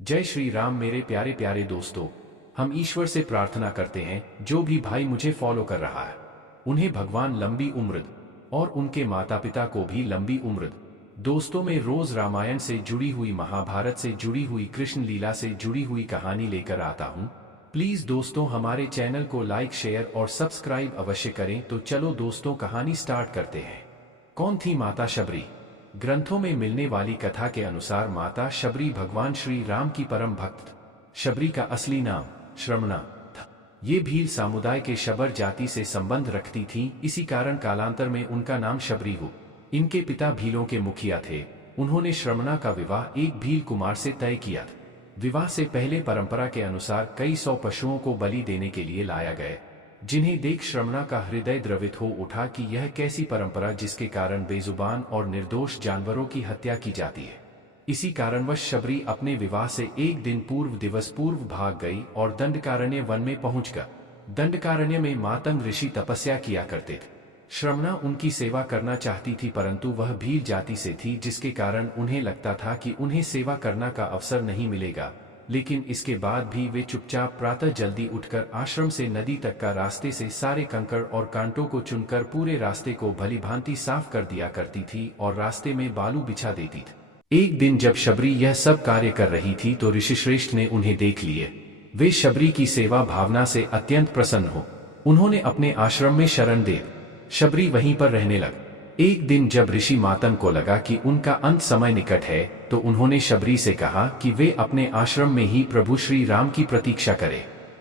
जय श्री राम मेरे प्यारे प्यारे दोस्तों। हम ईश्वर से प्रार्थना करते हैं जो भी भाई मुझे फॉलो कर रहा है उन्हें भगवान लंबी उम्र और उनके माता पिता को भी लंबी उम्र। दोस्तों मैं रोज रामायण से जुड़ी हुई, महाभारत से जुड़ी हुई, कृष्ण लीला से जुड़ी हुई कहानी लेकर आता हूं। प्लीज दोस्तों हमारे चैनल को लाइक, शेयर और सब्सक्राइब अवश्य करें। तो चलो दोस्तों कहानी स्टार्ट करते हैं। कौन थी माता शबरी? ग्रंथों में मिलने वाली कथा के अनुसार माता शबरी भगवान श्री राम की परम भक्त। शबरी का असली नाम श्रमणा था। ये भील समुदाय के शबर जाति से संबंध रखती थी, इसी कारण कालांतर में उनका नाम शबरी हुआ। इनके पिता भीलों के मुखिया थे। उन्होंने श्रमणा का विवाह एक भील कुमार से तय किया। विवाह से पहले परंपरा के अनुसार कई 100 पशुओं को बलि देने के लिए लाया गया, जिन्हें देख श्रमणा का हृदय द्रवित हो उठा कि यह कैसी परंपरा जिसके कारण बेजुबान और निर्दोष जानवरों की हत्या की जाती है। इसी कारणवश शबरी अपने विवाह से एक दिन पूर्व भाग गई और दंडकारण्य वन में पहुंचकर दंडकारण्य में मातंग ऋषि तपस्या किया करते थे। श्रमणा उनकी सेवा करना चाहती थी, परंतु वह भील जाति से थी, जिसके कारण उन्हें लगता था कि उन्हें सेवा करना का अवसर नहीं मिलेगा। लेकिन इसके बाद भी वे चुपचाप प्रातः जल्दी उठकर आश्रम से नदी तक का रास्ते से सारे कंकड़ और कांटों को चुनकर पूरे रास्ते को भलीभांति साफ कर दिया करती थी और रास्ते में बालू बिछा देती थी। एक दिन जब शबरी यह सब कार्य कर रही थी तो ऋषिश्रेष्ठ ने उन्हें देख लिए। वे शबरी की सेवा भावना से अत्यंत प्रसन्न हो उन्होंने अपने आश्रम में शरण दे शबरी वहीं पर रहने लग। एक दिन जब ऋषि मातंग को लगा कि उनका अंत समय निकट है तो उन्होंने शबरी से कहा कि वे अपने आश्रम में ही प्रभु श्री राम की प्रतीक्षा करें।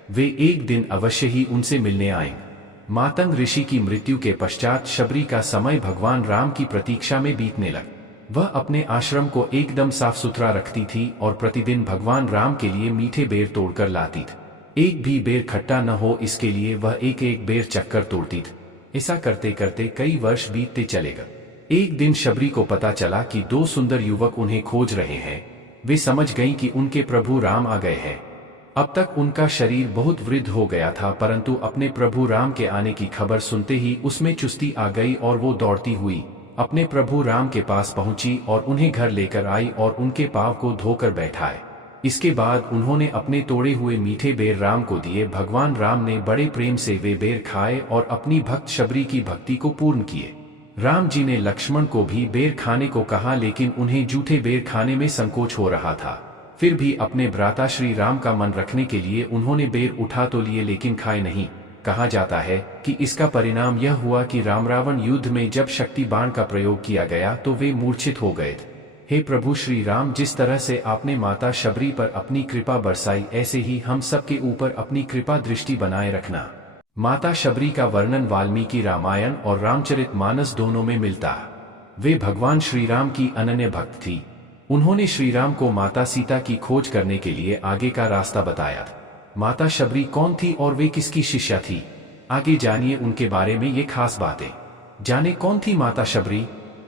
वे एक दिन अवश्य ही उनसे मिलने आएंगे। मातंग ऋषि की मृत्यु के पश्चात शबरी का समय भगवान राम की प्रतीक्षा में बीतने लगा। वह अपने आश्रम को एकदम साफ सुथरा रखती थी और प्रतिदिन भगवान राम के लिए मीठे बेर तोड़कर लाती थी। एक भी बेर खट्टा न हो इसके लिए वह एक एक बेर चक्कर तोड़ती थी। ऐसा करते करते कई वर्ष बीतते चले गए। एक दिन शबरी को पता चला कि 2 सुंदर युवक उन्हें खोज रहे हैं। वे समझ गईं कि उनके प्रभु राम आ गए हैं। अब तक उनका शरीर बहुत वृद्ध हो गया था, परंतु अपने प्रभु राम के आने की खबर सुनते ही उसमें चुस्ती आ गई और वो दौड़ती हुई अपने प्रभु राम के पास पहुंची और उन्हें घर लेकर आई और उनके पांव को धोकर बैठाए। इसके बाद उन्होंने अपने तोड़े हुए मीठे बेर राम को दिए। भगवान राम ने बड़े प्रेम से वे बेर खाए और अपनी भक्त शबरी की भक्ति को पूर्ण किए। राम जी ने लक्ष्मण को भी बेर खाने को कहा, लेकिन उन्हें जूठे बेर खाने में संकोच हो रहा था। फिर भी अपने भ्राता श्री राम का मन रखने के लिए उन्होंने बेर उठा तो लिए, लेकिन खाए नहीं। कहा जाता है कि इसका परिणाम यह हुआ कि राम रावण युद्ध में जब शक्ति बाण का प्रयोग किया गया तो वे मूर्छित हो गए थे। हे प्रभु श्री राम, जिस तरह से आपने माता शबरी पर अपनी कृपा बरसाई, ऐसे ही हम सबके ऊपर अपनी कृपा दृष्टि बनाए रखना। माता शबरी का वर्णन वाल्मीकि रामायण और रामचरितमानस दोनों में मिलता है। वे भगवान श्री राम की अनन्य भक्त थी। उन्होंने श्री राम को माता सीता की खोज करने के लिए आगे का रास्ता बताया। माता शबरी कौन थी और वे किसकी शिष्या थी? आगे जानिए उनके बारे में ये खास बातें। जाने कौन थी माता शबरी?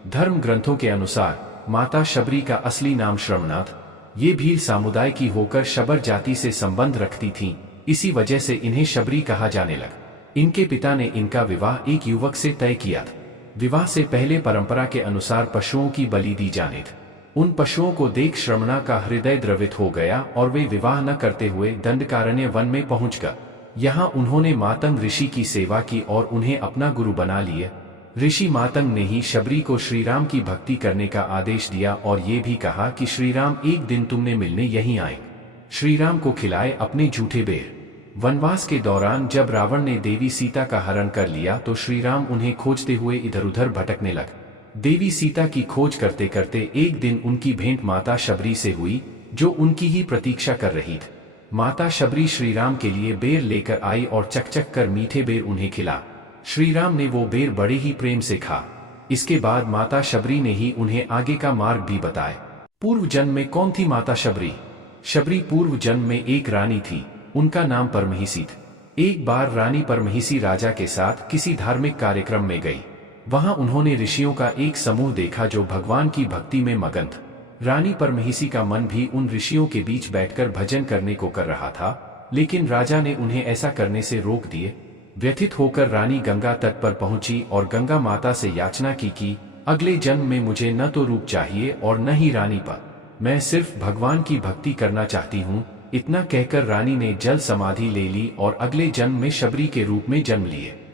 धर्म ग्रंथों के अनुसार माता शबरी का असली नाम श्रमणा था। ये भील समुदाय की होकर शबर जाति से संबंध रखती थीं, इसी वजह से इन्हें शबरी कहा जाने लगा। इनके पिता ने इनका विवाह एक युवक से तय किया था। विवाह से पहले परंपरा के अनुसार पशुओं की बलि दी जानी थी। उन पशुओं को देख श्रमणा का हृदय द्रवित हो गया और वे विवाह न करते हुए दंडकारण्य वन में पहुंचकर यहाँ उन्होंने मातंग ऋषि की सेवा की और उन्हें अपना गुरु बना लिया। ऋषि मातंग ने ही शबरी को श्रीराम की भक्ति करने का आदेश दिया और ये भी कहा कि श्रीराम एक दिन तुमने मिलने यहीं आए। श्रीराम को खिलाए अपने जूठे बेर। वनवास के दौरान जब रावण ने देवी सीता का हरण कर लिया तो श्रीराम उन्हें खोजते हुए इधर उधर भटकने लगे। देवी सीता की खोज करते करते एक दिन उनकी भेंट माता शबरी से हुई, जो उनकी ही प्रतीक्षा कर रही थी। माता शबरी श्रीराम के लिए बेर लेकर आई और चकचक कर मीठे बेर उन्हें खिला। श्रीराम ने वो बेर बड़े ही प्रेम से खा। इसके बाद माता शबरी ने ही उन्हें आगे का मार्ग भी बताया। पूर्व जन्म में कौन थी माता शबरी? शबरी पूर्व जन्म में एक रानी थी। उनका नाम परमहिसी था। एक बार रानी परमहिसी राजा के साथ किसी धार्मिक कार्यक्रम में गई। वहां उन्होंने ऋषियों का एक समूह देखा जो भगवान की भक्ति में मगन था। रानी परमहिसी का मन भी उन ऋषियों के बीच बैठकर भजन करने को कर रहा था, लेकिन राजा ने उन्हें ऐसा करने से रोक दिए। व्यथित होकर रानी गंगा तट पर पहुंची और गंगा माता से याचना की कि अगले जन्म में मुझे न तो रूप चाहिए और न ही रानी पर। मैं सिर्फ भगवान की भक्ति करना चाहती हूँ। इतना कहकर रानी ने जल समाधि ले ली और अगले जन्म में शबरी के रूप में जन्म लिए।